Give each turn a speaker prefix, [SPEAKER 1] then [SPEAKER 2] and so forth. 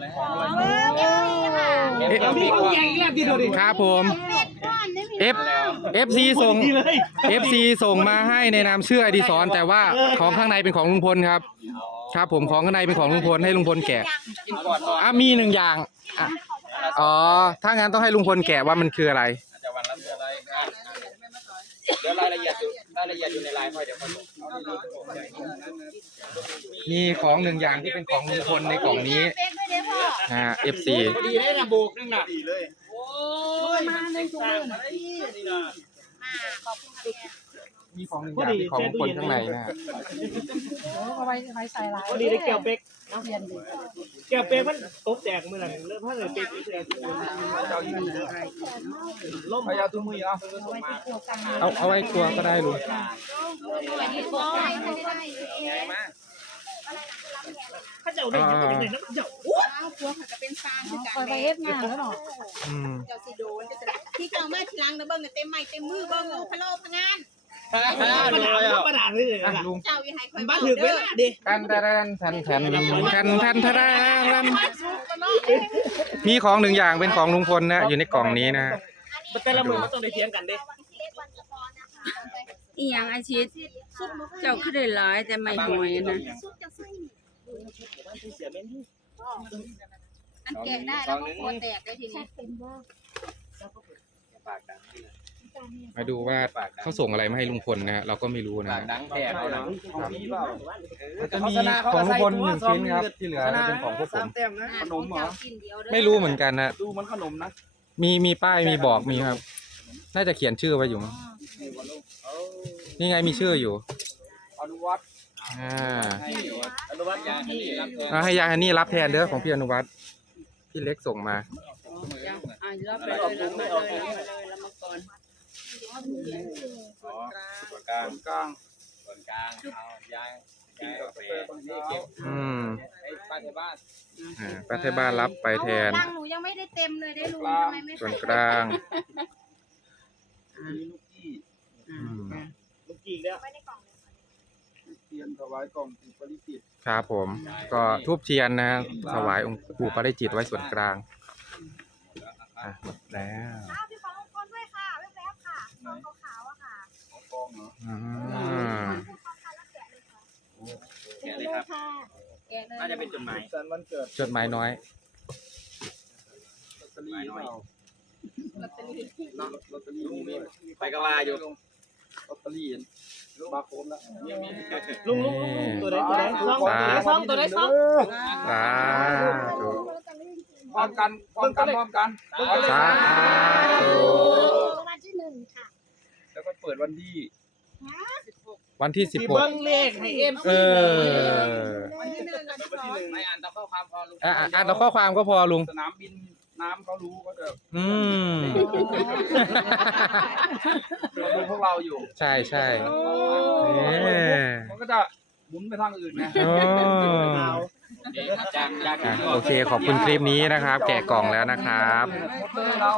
[SPEAKER 1] แล้ว
[SPEAKER 2] เบอร์เอฟซีค่ะ
[SPEAKER 1] เอฟ
[SPEAKER 3] มี
[SPEAKER 1] ซี
[SPEAKER 3] คนใหญ่อีกแล้วที่ดูดิ
[SPEAKER 4] ครับผม
[SPEAKER 2] เป็ดก้อนนี่มี
[SPEAKER 4] F FC ส่ง
[SPEAKER 3] ดีเลย
[SPEAKER 4] FC ส่งมาให้ในนามชื่ออดิศรแต่ว่าของข้างในเป็นของลุงพลครับ ครับผมของข้างในเป็นของลุงพลให้ลุงพลแกะ
[SPEAKER 1] กินก่อนตอน
[SPEAKER 4] อะมีหนึ่งอย่างอะอ๋อถ้างั้นต้องให้ลุงพลแกะว่ามันคืออะไร
[SPEAKER 1] อาจจะวันละเท่าไรเดี๋ยวรายละเอียดอยู่รายละเอียดอยู่ในไลน์ค่อยเดี๋ยวค่อยส่ง
[SPEAKER 4] มีของหนึ่งอย่างที่เป็นของลุงพลในกล่องนี้ นะฮะ FC
[SPEAKER 1] ดีเลยนะโบกนึงน่ะดีเลย
[SPEAKER 2] มาในถุงมือหน่อยพี่มาขอบคุณค่ะ
[SPEAKER 4] มีของหนึ่งอย่างที่ของลุงพลข้างในนะฮะ
[SPEAKER 5] เอาไว้ไว้ใส่ลาย
[SPEAKER 3] พอดีได้แก้วเป๊ก
[SPEAKER 5] เรียนดี
[SPEAKER 3] แก้วเป๊กมันตกแตกมือหลังเริ่มถ้าเกิดเป๊กเสียล่มพยาตุ้มือเอา
[SPEAKER 5] เอาไว้ที่ครัวกลาง
[SPEAKER 4] เอาเอาไว้ตัวก็ได้ลุง
[SPEAKER 3] ข้าเจ้าได้ยังไงนะเจ้า
[SPEAKER 2] ครัวผักก็เป็นฟางคือ
[SPEAKER 5] คอย
[SPEAKER 2] กัน
[SPEAKER 5] ไปเฮ็ดงานแล้วเนาะ
[SPEAKER 4] อืม
[SPEAKER 2] เจ้าสิโดนจะที่เก่ามาทีหลังนะเบิ่งเต็มไม้เต็มมือเบิ่งพะโลพะงาน
[SPEAKER 3] ประดาประดาเลย
[SPEAKER 4] อะ
[SPEAKER 3] ล่ะ
[SPEAKER 4] ลุง
[SPEAKER 2] เจ้าอย่าให้คอย
[SPEAKER 3] บ้านถึงเวลาดิ
[SPEAKER 4] กันตะแรนทันแทนทันทันทะแรนมีของหนึ่งอย่างเป็นของลุงพลนะอยู่ในกล่องนี้นะ
[SPEAKER 3] แต่ละมือมันต้องได้เทียงกันดิ
[SPEAKER 6] อีหยังอาชีพเจ้าคือได้หลายแต่ไม่หวยนะ
[SPEAKER 3] เสียเมนที่
[SPEAKER 2] อันแกะได้แล้วก็ครัวแตกได้ทีนี้
[SPEAKER 1] ปากดัง
[SPEAKER 4] มาดูว่าเขาส่งอะไรมาให้ลุงพลนะฮะเราก็ไม่รู้นะ
[SPEAKER 1] ปากดังแท้เขาหลัง
[SPEAKER 4] จะมีของลุงพลหนึ่งชิ้นครับที่เหลือเป็นของพวกผม
[SPEAKER 1] ขนมเหรอ
[SPEAKER 2] กินเดียวเด้อ
[SPEAKER 4] ไม่รู้เหมือนกันนะ
[SPEAKER 1] ดูมันขนมนะ
[SPEAKER 4] มีมีป้ายมีบอกมีครับ น่าจะเขียนชื่อไว้อยู่มั้งนี่ไงมีชื่ออยู่
[SPEAKER 1] อนุวัฒน์
[SPEAKER 4] อ่า
[SPEAKER 1] ให้อนุวัฒน์ยาที่รับแทน
[SPEAKER 4] เอาให้ยายฮันนี่รับแทนเด้อของพี่อนุวัฒน์พี่เล็กส่งมา
[SPEAKER 6] อะรับไปเลยรับไปเลยรับไปเลยรับมาก่อน
[SPEAKER 1] อ๋อส่วนกลางกลางส่วนกลางเอายางยางกาแฟนี่เก็บ
[SPEAKER 4] อืม
[SPEAKER 1] ให้ป้าที่บ้าน
[SPEAKER 4] อ่าป้าไทยบ้านรับไปแทน
[SPEAKER 2] ตังหนูยังไม่ได้เต็มเลยได้ลุงทำไมไม่
[SPEAKER 4] ส่วน
[SPEAKER 2] ใส่
[SPEAKER 4] กลาง
[SPEAKER 1] มีลูกกี้
[SPEAKER 4] อืม
[SPEAKER 3] ลูกกีกแล้ว
[SPEAKER 1] เทียน ถวายกล่องปู่ปริจิต
[SPEAKER 4] ครับผม ก็ทูบเทียนนะถวายองค์ปู่ปาริจิตไว้ส่วนกลางอะหมดแล้ว
[SPEAKER 2] อ้าวพี่ขอลงคนด้วยค่ะแวบๆค่ะซองขาวๆอะค่ะ
[SPEAKER 1] ของกองเหรอ
[SPEAKER 4] อืม
[SPEAKER 1] แกะเลยครับ
[SPEAKER 2] แกะเลย
[SPEAKER 1] น่าจะเป็นจดหมายสันวันเกิด
[SPEAKER 4] จดหมายน้อย
[SPEAKER 1] ลอตเตอรี่น้อย
[SPEAKER 2] ลอตเตอรี่
[SPEAKER 1] ลอตเตอรี่มีไปกว่าอยู่ลอตเตอรี่ บาร์โค้ดแล้ว
[SPEAKER 3] ลุงลุงลุงตัวไหนตัวไหนซองตัวไหนซองตัวไหนซอง
[SPEAKER 4] สาธุ
[SPEAKER 1] พร้อมกันพร้อมกันพร้อมกัน
[SPEAKER 4] สาธุ
[SPEAKER 2] วัลที่หนึ่งค่ะ
[SPEAKER 1] แล้วก็เปิดวันที่
[SPEAKER 4] วันที่สิบหก
[SPEAKER 3] เบิ้งเลขให้เอ็ม
[SPEAKER 4] เออ
[SPEAKER 2] วันที่หนึ่งกับที่สอง
[SPEAKER 1] ไม่อ่านตามข้อความพอลุง
[SPEAKER 4] อะอะอ่านแต่ข้อความก็พอลุง
[SPEAKER 1] สนามบิน น้ำเขารู้เขาจะ
[SPEAKER 4] อืม
[SPEAKER 1] เขาดูพวกเราอยู่
[SPEAKER 4] ใช่ใช่เอ๊ะ
[SPEAKER 1] มันก็จะหมุนไปทางอื่นไง
[SPEAKER 4] โอ้
[SPEAKER 1] จากจาก
[SPEAKER 4] อะโอเคขอบคุณคลิปนี้นะครับ แกะกล่องแล้วนะครับ
[SPEAKER 1] เรา